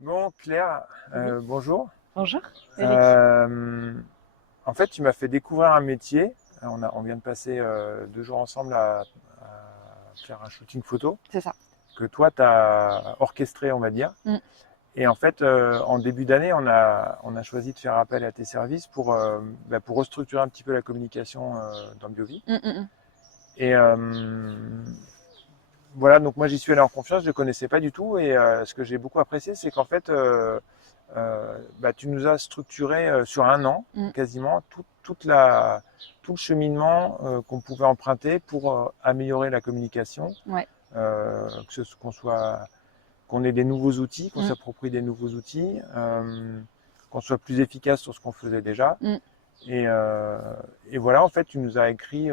Bon, Claire, Oui, bonjour. bonjour, Eric. Euh, En fait, tu m'as fait découvrir un métier. On vient de passer 2 jours ensemble à faire un shooting photo C'est ça. que toi, tu as orchestré, on va dire. Mm, Et en fait, en début d'année, on a choisi de faire appel à tes services pour restructurer un petit peu la communication dans BioVie. mm, mm, mm. Et voilà, donc moi j'y suis allé en confiance, je ne connaissais pas du tout. Et ce que j'ai beaucoup apprécié, c'est qu'en fait, tu nous as structuré sur un an, Mm. quasiment, tout le cheminement qu'on pouvait emprunter pour améliorer la communication, Ouais. qu'on ait des nouveaux outils, qu'on Mm, s'approprie des nouveaux outils, qu'on soit plus efficace sur ce qu'on faisait déjà. mm. Et, euh, et voilà, en fait, tu nous as écrit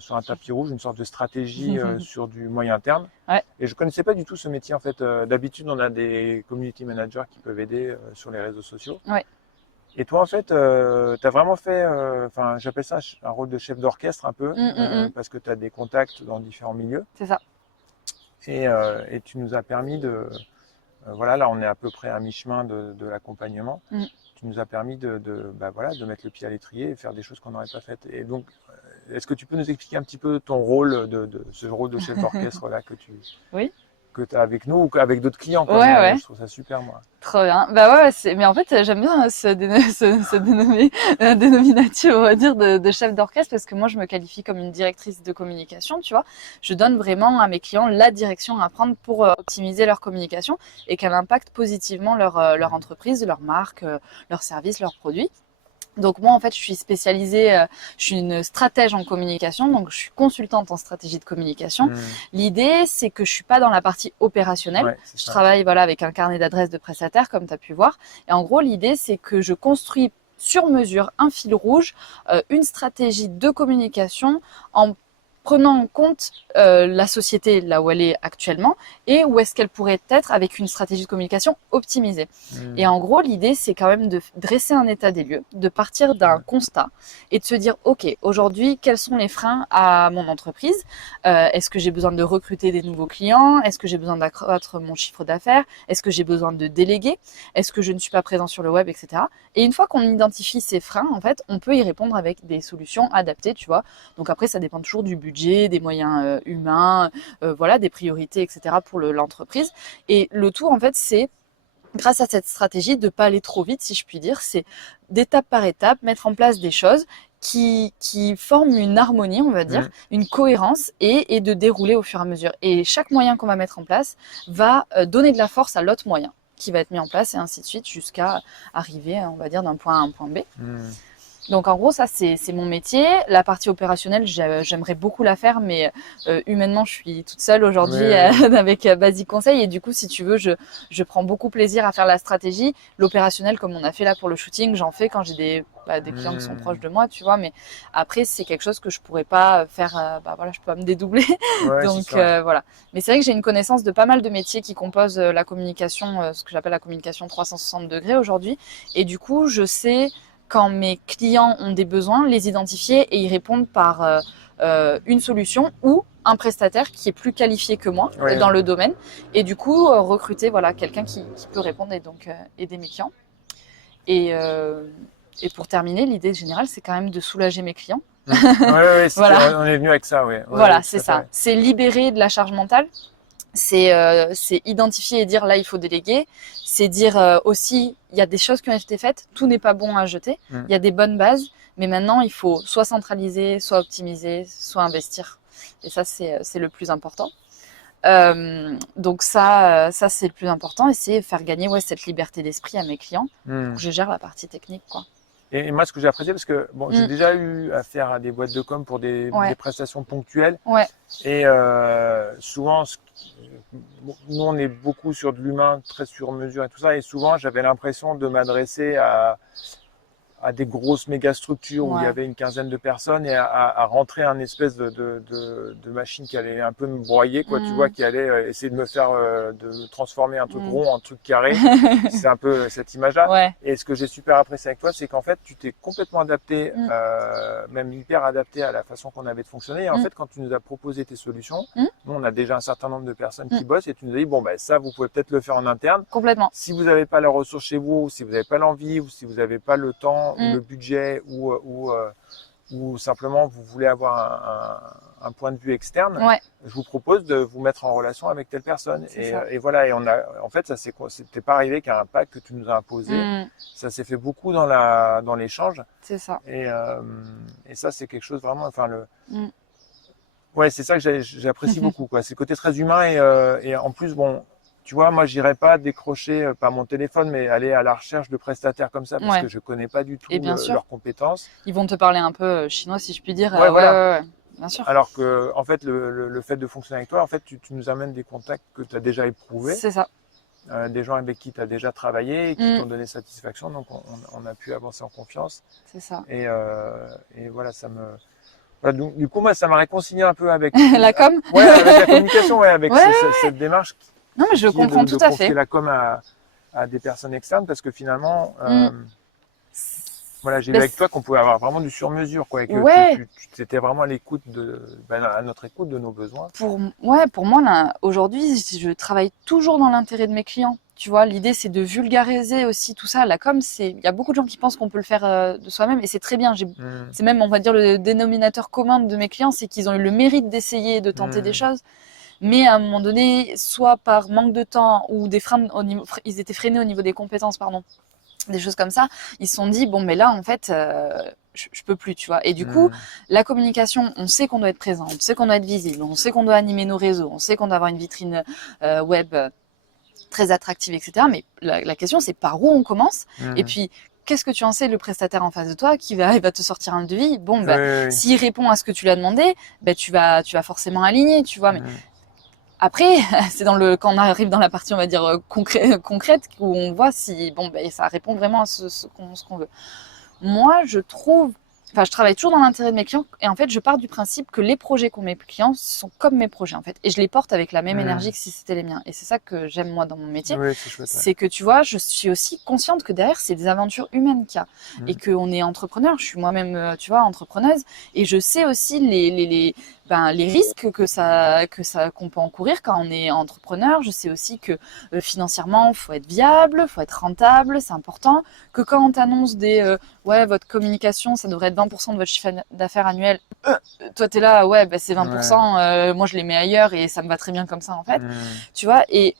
sur un tapis rouge une sorte de stratégie sur du moyen terme. Ouais. Et je ne connaissais pas du tout ce métier. En fait, d'habitude, on a des community managers qui peuvent aider sur les réseaux sociaux. Ouais. Et toi, en fait, tu as vraiment fait, j'appelle ça un rôle de chef d'orchestre un peu, Mm, mm, mm. parce que tu as des contacts dans différents milieux. C'est ça. Et tu nous as permis voilà, là, on est à peu près à mi-chemin de l'accompagnement. Mm. Tu nous as permis voilà, de mettre le pied à l'étrier et faire des choses qu'on n'aurait pas faites. Et donc, est-ce que tu peux nous expliquer un petit peu ton rôle ce rôle de chef d'orchestre là Oui. que tu as avec nous ou avec d'autres clients quoi. Ouais, Moi, ouais. je trouve ça super, moi. Trop bien. Bah ouais, mais en fait, j'aime bien ce dénommé, dénominature, on va dire, de chef d'orchestre, parce que moi, je me qualifie comme une directrice de communication, tu vois. Je donne vraiment à mes clients la direction à prendre pour optimiser leur communication et qu'elle impacte positivement leur entreprise, leur marque, leur service, leurs produits. Donc moi en fait je suis spécialisée, je suis une stratège en communication, donc je suis consultante en stratégie de communication. Hmm. L'idée c'est que je suis pas dans la partie opérationnelle. Ouais, c'est Je ça. travaille voilà avec un carnet d'adresses de prestataires comme tu as pu voir. Et en gros l'idée c'est que je construis sur mesure un fil rouge, une stratégie de communication en prenant en compte la société là où elle est actuellement et où est-ce qu'elle pourrait être avec une stratégie de communication optimisée. Et Hmm. en gros, l'idée, c'est quand même de dresser un état des lieux, de partir d'un Ouais. constat et de se dire, OK, aujourd'hui, quels sont les freins à mon entreprise? Est-ce que j'ai besoin de recruter des nouveaux clients? Est-ce que j'ai besoin d'accroître mon chiffre d'affaires? Est-ce que j'ai besoin de déléguer? Est-ce que je ne suis pas présent sur le web, etc. Et une fois qu'on identifie ces freins, en fait, on peut y répondre avec des solutions adaptées, tu vois. Donc après, ça dépend toujours du budget, des moyens humains, voilà, des priorités, etc. pour l'entreprise. Et le tout, en fait, c'est grâce à cette stratégie de pas aller trop vite, si je puis dire, c'est d'étape par étape mettre en place des choses qui forment une harmonie, on va dire, Hmm. une cohérence et de dérouler au fur et à mesure. Et chaque moyen qu'on va mettre en place va donner de la force à l'autre moyen qui va être mis en place et ainsi de suite jusqu'à arriver, on va dire, d'un point A à un point B. Hmm. Donc en gros, ça c'est mon métier. La partie opérationnelle, j'aimerais beaucoup la faire, mais humainement, je suis toute seule aujourd'hui Ouais, avec Basic Conseil. Et du coup, si tu veux, je prends beaucoup plaisir à faire la stratégie. L'opérationnel, comme on a fait là pour le shooting, j'en fais quand j'ai des clients qui sont proches hmm. de moi, tu vois. Mais après, c'est quelque chose que je pourrais pas faire. Voilà, je peux pas me dédoubler. Ouais, c'est Donc ça. Ouais. voilà. Mais c'est vrai que j'ai une connaissance de pas mal de métiers qui composent la communication, ce que j'appelle la communication 360 degrés aujourd'hui. Et du coup, je sais quand mes clients ont des besoins, les identifier et y répondre par une solution ou un prestataire qui est plus qualifié que moi dans Ouais. le domaine et du coup recruter voilà quelqu'un qui peut répondre et donc aider mes clients. Et, euh, et pour terminer, l'idée générale, c'est quand même de soulager mes clients. Hmm. Ouais, ouais, ouais, Voilà, on est venu avec ça, ouais. Ouais, voilà, ouais, c'est tout à fait, ça. ouais. C'est libérer de la charge mentale, c'est identifier et dire là il faut déléguer, c'est dire aussi il y a des choses qui ont été faites, tout n'est pas bon à jeter, Hmm. il y a des bonnes bases, mais maintenant il faut soit centraliser, soit optimiser, soit investir. Et ça c'est le plus important. Donc ça c'est le plus important et c'est faire gagner ouais cette liberté d'esprit à mes clients pour Hmm. que je gère la partie technique quoi. Et moi, ce que j'ai apprécié, parce que bon, j'ai Mm, déjà eu affaire à des boîtes de com pour des ouais, prestations ponctuelles. ouais, Et souvent, nous, on est beaucoup sur de l'humain, très sur mesure et tout ça. Et souvent, j'avais l'impression de m'adresser à des grosses méga structures où il y Ouais. avait une quinzaine de personnes et à rentrer un espèce de machine qui allait un peu me broyer, quoi, tu vois, Mm. qui allait essayer de me faire, de transformer un truc Mm. rond en truc carré. C'est un peu cette image-là. Ouais. Et ce que j'ai super apprécié avec toi, c'est qu'en fait, tu t'es complètement adapté, Mm. même hyper adapté à la façon qu'on avait de fonctionner. Et en Mm. fait, quand tu nous as proposé tes solutions, Mm. nous, on a déjà un certain nombre de personnes Mm. qui bossent et tu nous as dit, bon, ben, ça, vous pouvez peut-être le faire en interne. Complètement. Si vous n'avez pas la ressource chez vous, ou si vous n'avez pas l'envie, ou si vous n'avez pas le temps ou Mm. le budget, ou simplement vous voulez avoir un point de vue externe, Ouais, je vous propose de vous mettre en relation avec telle personne. c'est ça. Et voilà, et en fait, c'était pas arrivé qu'à un pack que tu nous as imposé. Mm. Ça s'est fait beaucoup dans l'échange. C'est ça. Et ça, c'est quelque chose vraiment, enfin, Mm. ouais, c'est ça que j'apprécie beaucoup, quoi. C'est le côté très humain et en plus, bon, tu vois, moi, j'irais pas décrocher pas mon téléphone, mais aller à la recherche de prestataires comme ça parce Ouais. que je connais pas du tout Et bien sûr. leurs compétences. Ils vont te parler un peu chinois, si je puis dire. Ouais, voilà. Ouais, bien sûr. Alors que, en fait, le fait de fonctionner avec toi, en fait, tu nous amènes des contacts que tu as déjà éprouvés, C'est ça. des gens avec qui tu as déjà travaillé et qui Mm. t'ont donné satisfaction. Donc, on a pu avancer en confiance. C'est ça. Et voilà, ça me. Voilà, donc, du coup, moi, ça m'a réconcilié un peu avec La com? ouais, avec la communication, ouais, avec Ouais, cette démarche Non, mais je qui est comprends de tout à confier fait. la com à des personnes externes parce que finalement, Mm. voilà, j'ai vu Ben, avec toi qu'on pouvait avoir vraiment du sur-mesure, quoi, et que Ouais, tu étais vraiment à l'écoute à notre écoute de nos besoins. pour moi, là, aujourd'hui, je travaille toujours dans l'intérêt de mes clients. Tu vois, l'idée, c'est de vulgariser aussi tout ça. La com, il y a beaucoup de gens qui pensent qu'on peut le faire de soi-même et c'est très bien. C'est même, on va dire, le dénominateur commun de mes clients, c'est qu'ils ont eu le mérite d'essayer, de tenter des choses. Mais à un moment donné, soit par manque de temps ou des freins ils étaient freinés au niveau des compétences, pardon, des choses comme ça, ils se sont dit bon mais là en fait je peux plus, tu vois. Et du coup, la communication, on sait qu'on doit être présent, on sait qu'on doit être visible, on sait qu'on doit animer nos réseaux, on sait qu'on doit avoir une vitrine web très attractive, etc. Mais la question c'est par où on commence et puis qu'est-ce que tu en sais, le prestataire en face de toi il va te sortir un devis. Bon, Oui. s'il répond à ce que tu lui as demandé, tu vas forcément aligner, tu vois. Mais après, c'est quand on arrive dans la partie, on va dire, concrète, où on voit si, ça répond vraiment à ce qu'on veut. Moi, je travaille toujours dans l'intérêt de mes clients et en fait, je pars du principe que les projets qu'ont mes clients sont comme mes projets en fait et je les porte avec la même énergie que si c'était les miens. Et c'est ça que j'aime moi dans mon métier. Oui, c'est chouette. C'est que tu vois, je suis aussi consciente que derrière, c'est des aventures humaines qu'il y a et qu'on est entrepreneur. Je suis moi-même, tu vois, entrepreneuse et je sais aussi les risques qu'on peut encourir quand on est entrepreneur. Je sais aussi que financièrement, faut être viable, faut être rentable, c'est important. Que quand on t'annonce ouais, votre communication, ça devrait être 20% de votre chiffre d'affaires annuel. Toi, t'es là, ouais, c'est 20%. Moi, je les mets ailleurs et ça me va très bien comme ça, en fait. Tu vois, et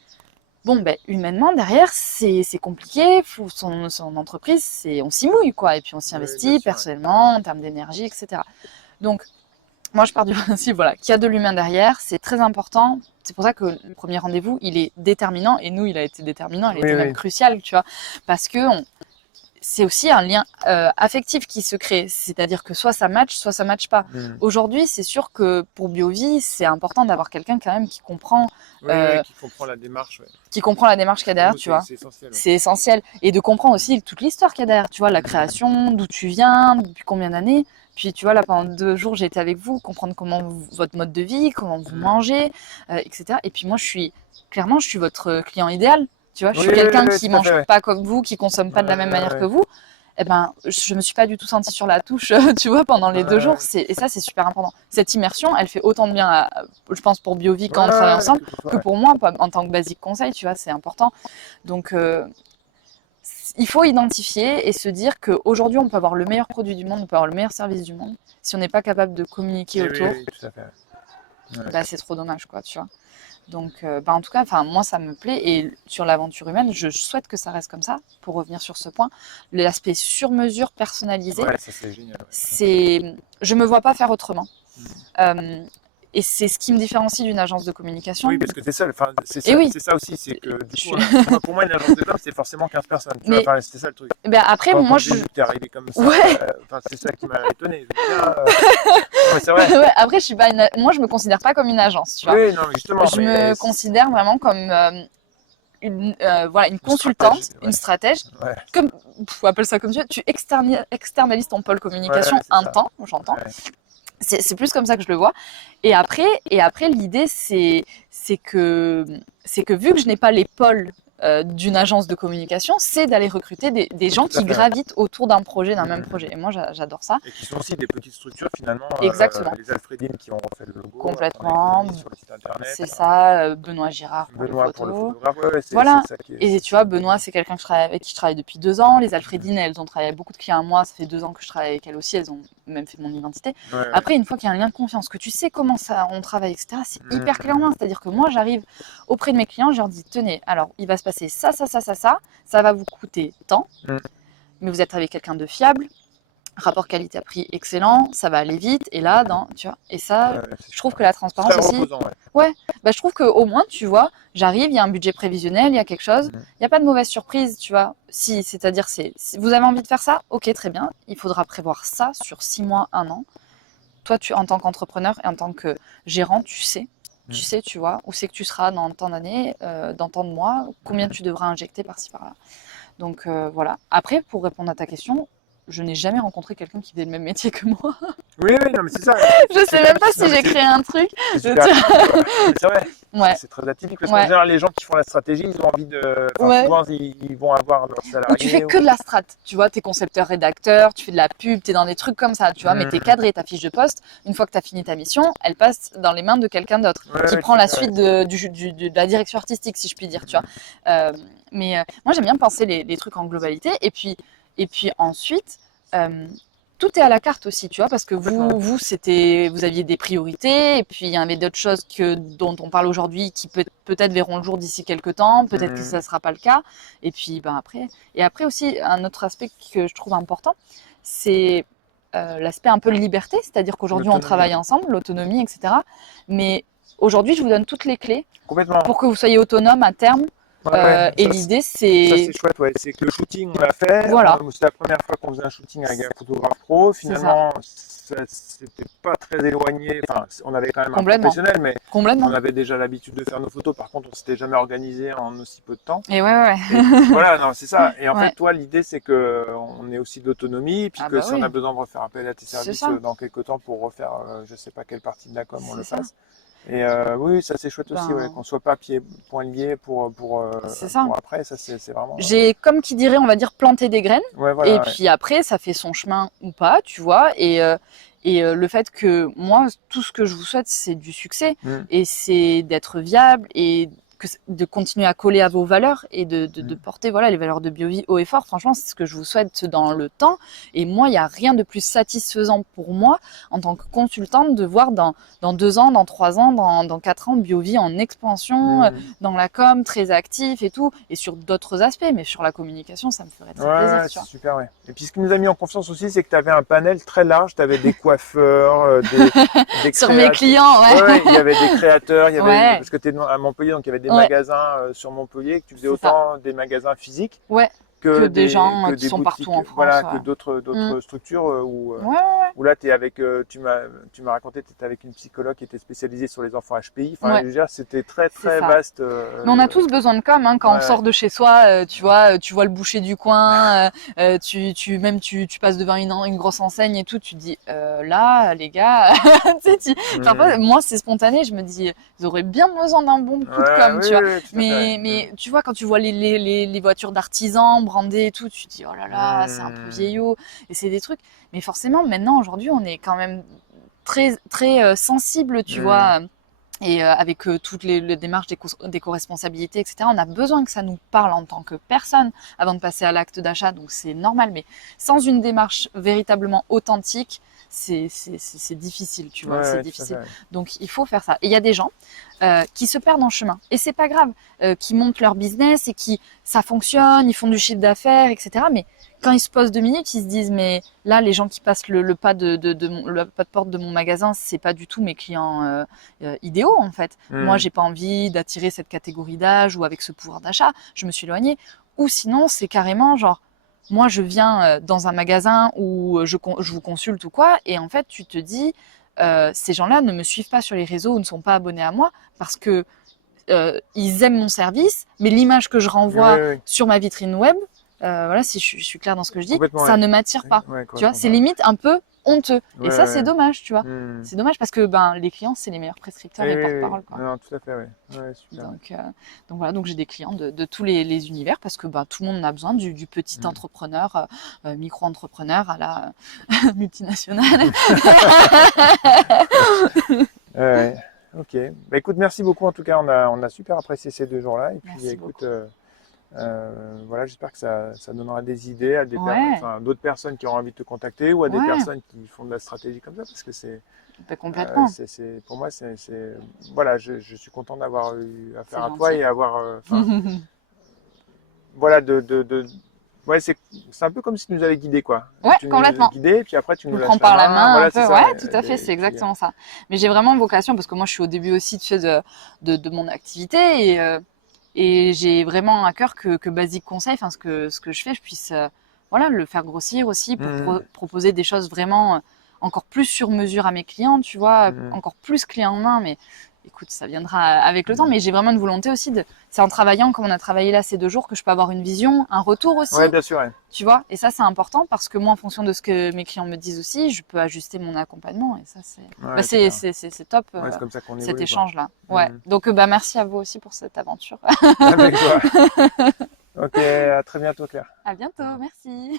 bon, humainement, derrière, c'est compliqué. Son entreprise, on s'y mouille, quoi. Et puis, on s'y investit personnellement, en termes d'énergie, etc. Donc, moi, je pars du principe, voilà, qu'il y a de l'humain derrière. C'est très important. C'est pour ça que le premier rendez-vous, il est déterminant. Et nous, il a été déterminant. Il était même crucial, tu vois. Parce que c'est aussi un lien affectif qui se crée. C'est-à-dire que soit ça match pas. Aujourd'hui, c'est sûr que pour BioVie, c'est important d'avoir quelqu'un quand même qui comprend. Qui comprend la démarche. Qui comprend la démarche qu'il y a derrière, tu vois. C'est essentiel. C'est essentiel. Et de comprendre aussi toute l'histoire qu'il y a derrière. Tu vois, la création, d'où tu viens, depuis combien d'années. Puis tu vois, là, pendant 2 jours, j'ai été avec vous, comprendre votre mode de vie, comment vous mangez, etc. Et puis moi, je suis votre client idéal. Tu vois, je suis quelqu'un qui mange pas comme vous, qui consomme pas de la même manière que vous. Eh ben, je me suis pas du tout sentie sur la touche, tu vois, pendant les 2 jours. Et ça, c'est super important. Cette immersion, elle fait autant de bien, je pense, pour BioVie quand on travaille ensemble, que pour moi, en tant que basique conseil, tu vois, c'est important. Donc, il faut identifier et se dire qu'aujourd'hui, on peut avoir le meilleur produit du monde, on peut avoir le meilleur service du monde. Si on n'est pas capable de communiquer autour, tout à fait. c'est trop dommage, quoi, tu vois. Donc, en tout cas, moi, ça me plaît. Et sur l'aventure humaine, je souhaite que ça reste comme ça. Pour revenir sur ce point, l'aspect sur-mesure personnalisé, Ouais, ça c'est génial. Je me vois pas faire autrement. Et c'est ce qui me différencie d'une agence de communication. Oui, parce que c'est ça, c'est ça aussi, c'est que du coup, pour moi, une agence de com, c'est forcément 15 personnes. Tu vois, c'était ça le truc. Après, quand moi, t'es arrivé comme ça, ouais. C'est ça qui m'a étonné. Ouais, c'est vrai. Ouais, après, moi, je me considère pas comme une agence, tu vois. Oui, non, justement. Je me considère vraiment comme voilà, une consultante, stratège, une stratège, ouais, comme, appelle ça comme tu veux, tu externalises ton pôle communication ouais, c'est un ça. temps, j'entends. Ouais. C'est plus comme ça que je le vois. Et après l'idée, c'est que vu que je n'ai pas l'épaule d'une agence de communication, c'est d'aller recruter des gens Tout à qui fait, ouais. gravitent autour d'un projet, d'un même Mhm. projet. Et moi, j'adore ça. Et qui sont aussi des petites structures finalement, Exactement. les Alfredine qui ont refait le logo, on a Complètement. économisé sur le site internet, C'est ça, Benoît Girard pour les Benoît pour le photos. photographe, ouais, ouais, Voilà. c'est ça qui est. Et tu vois, Benoît, c'est quelqu'un avec qui je travaille depuis 2 ans. Les Alfredines, elles ont travaillé avec beaucoup de clients à moi. Ça fait 2 ans que je travaille avec elles aussi. Elles ont même fait mon identité. Ouais, ouais. Après, une fois qu'il y a un lien de confiance, que tu sais comment ça, on travaille, etc., c'est hyper Mhm. clairement. C'est-à-dire que moi, j'arrive auprès de mes clients, je leur dis, tenez, alors, il va se passer ça, ça, ça, ça, ça. Ça va vous coûter tant. Mhm. Mais vous êtes avec quelqu'un de fiable. Rapport qualité-prix excellent, ça va aller vite, et là, tu vois, et ça, Ouais, je trouve que la transparence très aussi, reposant, ouais. ouais, bah, je trouve qu'au moins, tu vois, j'arrive, il y a un budget prévisionnel, il y a quelque chose, Mhm. il n'y a pas de mauvaise surprise, tu vois, c'est-à-dire, si vous avez envie de faire ça, ok, très bien, il faudra prévoir ça sur 6 mois, 1 an. Toi, en tant qu'entrepreneur et en tant que gérant, Mhm. tu vois, où c'est que tu seras dans tant d'années, dans tant de mois, combien tu devras injecter par-ci, par-là. Donc voilà. Après, pour répondre à ta question, je n'ai jamais rencontré quelqu'un qui faisait le même métier que moi. Oui, oui, non, mais c'est ça. Je sais même pas Non, si mais j'ai créé un truc. c'est super atypique, quoi. Non, mais c'est vrai. Ouais, C'est très atypique parce qu'en ouais, général, les gens qui font la stratégie, ils ont envie de. Enfin, ouais. souvent, ils vont avoir leurs Ou tu fais salariés. que de la strat. Tu vois, t'es concepteur-rédacteur, tu fais de la pub, t'es dans des trucs comme ça, tu vois, mais t'es Mhm. cadré, ta fiche de poste. Une fois que t'as fini ta mission, elle passe dans les mains de quelqu'un d'autre Ouais, qui ouais, prend tout à la fait, ouais. suite de la direction artistique, si je puis dire, tu vois. Mais moi, j'aime bien penser les trucs en globalité. Et puis ensuite, euh, tout est à la carte aussi, tu vois, parce que Complètement. vous aviez des priorités, et puis il y avait d'autres choses dont on parle aujourd'hui qui peut-être verront le jour d'ici quelques temps, peut-être que ça Mhm. ne sera pas le cas. Et puis, ben après, et après aussi, un autre aspect que je trouve important, c'est l'aspect un peu de liberté, c'est-à-dire qu'aujourd'hui on L'autonomie, travaille ouais. ensemble, l'autonomie, etc. Mais aujourd'hui, je vous donne toutes les clés Complètement. pour que vous soyez autonome à terme. Ouais, ouais. Et l'idée, Ça, c'est, c'est chouette, ouais. C'est que le shooting, on l'a fait. voilà, C'était la première fois qu'on faisait un shooting avec un photographe pro. c'est ça, Finalement, c'était pas très éloigné. Enfin, on avait quand même un complètement, professionnel, mais on complètement. avait déjà l'habitude de faire nos photos. Par contre, on s'était jamais organisé en aussi peu de temps. Et ouais, Et voilà, non, c'est ça. Et en fait, ouais. toi, l'idée, c'est que on ait aussi de l'autonomie, et puis Ah que bah si on a oui, besoin de refaire appel à tes c'est services ça, dans quelques temps pour refaire, je sais pas quelle partie de la com, on c'est le ça. fasse. Et oui, ça c'est chouette aussi, ouais, Ben, qu'on soit pas pieds poings liés c'est ça. pour après, ça c'est vraiment. J'ai, comme qui dirait, on va dire, planté des graines. Ouais, Et voilà, ouais. puis après, ça fait son chemin ou pas, tu vois. Et le fait que moi, tout ce que je vous souhaite, c'est du succès. Mm, Et c'est d'être viable et de continuer à coller à vos valeurs et de mm. porter voilà, les valeurs de BioVie haut et fort. Franchement, c'est ce que je vous souhaite dans le temps. Et moi, il n'y a rien de plus satisfaisant pour moi, en tant que consultante, de voir dans 2 ans, dans 3 ans, dans 4 ans, BioVie en expansion, Mm. dans la com, très actif et tout, et sur d'autres aspects, mais sur la communication, ça me ferait Ouais, très plaisir, ouais, tu c'est vois. super, ouais. Et puis ce qui nous a mis en confiance aussi, c'est que tu avais un panel très large, tu avais des coiffeurs, des Sur mes créateurs. clients, Ouais, ouais. ouais, il y avait des créateurs, il y avait, Ouais, parce que tu es à Montpellier, donc il y avait des ouais, magasins sur Montpellier, que tu faisais c'est ça. autant des magasins physiques Ouais, que des gens que qui des sont partout boutiques, en France, voilà, que ouais. Mm. d'autres structures Ouais, ouais, ouais. où là, t'es avec, tu m'as raconté, tu étais avec une psychologue qui était spécialisée sur les enfants HPI. Enfin, je Ouais, veux dire, c'était très, c'est très ça. vaste. Mais on a tous besoin de com, hein, quand Ouais, on ouais. sort de chez soi, tu vois le boucher du coin, tu passes devant une grosse enseigne et tout, tu te dis, là, les gars, tu sais, parfois, Mhm. moi, c'est spontané, je me dis, ils auraient bien besoin d'un bon coup de Ouais, com, oui, tu vois. oui, oui, tout à fait, ouais. Mais tu vois, quand tu vois les voitures d'artisans brandées et tout, tu te dis, oh là là, c'est un peu Mhm. vieillot, et c'est des trucs. Mais forcément, maintenant, aujourd'hui, on est quand même très, très sensible, tu Mhm. vois. Et avec toutes les démarches d'éco-responsabilité, etc., on a besoin que ça nous parle en tant que personne avant de passer à l'acte d'achat, donc c'est normal. Mais sans une démarche véritablement authentique, c'est difficile, tu Ouais, vois, c'est ouais, tout à fait, difficile. ouais. Donc il faut faire ça. Et il y a des gens qui se perdent en chemin, et c'est pas grave, qui montent leur business et qui ça fonctionne, ils font du chiffre d'affaires, etc. Mais quand ils se posent 2 minutes, ils se disent mais là les gens qui passent le pas le pas de porte de mon magasin, c'est pas du tout mes clients idéaux en fait. Moi, Mhm. j'ai pas envie d'attirer cette catégorie d'âge ou avec ce pouvoir d'achat. Je me suis éloignée. Ou sinon, c'est carrément genre, moi, je viens dans un magasin où je vous consulte ou quoi, et en fait, tu te dis, ces gens-là ne me suivent pas sur les réseaux ou ne sont pas abonnés à moi parce que ils aiment mon service, mais l'image que je renvoie Ouais, ouais. sur ma vitrine web, voilà, si je suis claire dans ce que je dis, Complètement, ça ouais. ne m'attire pas. Ouais, Tu vois, complètement c'est pas. limite un peu honteux. Ouais, Et ça, ouais, c'est ouais. dommage, tu vois. Hmm. C'est dommage parce que ben, les clients, c'est les meilleurs prescripteurs Oui, et oui, oui. porte-parole, quoi. Non, tout à fait, ouais. Ouais, super. Donc voilà, donc j'ai des clients de tous les univers parce que bah, tout le monde a besoin du petit Mm. entrepreneur, micro-entrepreneur à la multinationale. Ouais, ok. Bah, écoute, merci beaucoup. En tout cas, on a super apprécié ces 2 jours-là. Et puis, Merci écoute, beaucoup. voilà, j'espère que ça donnera des idées à Ouais, enfin, d'autres personnes qui auront envie de te contacter ou à des ouais, personnes qui font de la stratégie comme ça, parce que bah, complètement. pour moi, voilà, je suis content d'avoir eu C'est affaire à toi gentil. et avoir, enfin, voilà, ouais, c'est un peu comme si tu nous avais guidés, quoi. Ouais, Tu nous complètement. guidais, puis après, tu Je nous vous prends lâches la par la main. main un Voilà, c'est peu. Ouais, ça. tout à fait, c'est Et puis, exactement ça. Mais j'ai vraiment vocation, parce que moi je suis au début aussi, tu sais, de mon activité et j'ai vraiment à cœur que Basique Conseil, enfin ce que je fais, je puisse voilà, le faire grossir aussi pour mm, proposer des choses vraiment encore plus sur mesure à mes clients, tu vois, mm, encore plus clés en main, mais écoute, ça viendra avec le temps, mm. mais j'ai vraiment une volonté aussi c'est en travaillant comme on a travaillé là ces 2 jours que je peux avoir une vision, un retour Ouais, aussi, bien sûr, ouais. tu vois, et ça c'est important parce que moi en fonction de ce que mes clients me disent aussi, je peux ajuster mon accompagnement et ça Ouais, c'est clair. c'est top Ouais, c'est comme ça qu'on cet évolue, quoi. échange là. Ouais. Mm. Donc bah merci à vous aussi pour cette aventure. Avec joie. Ok, à très bientôt, Claire. À bientôt, merci.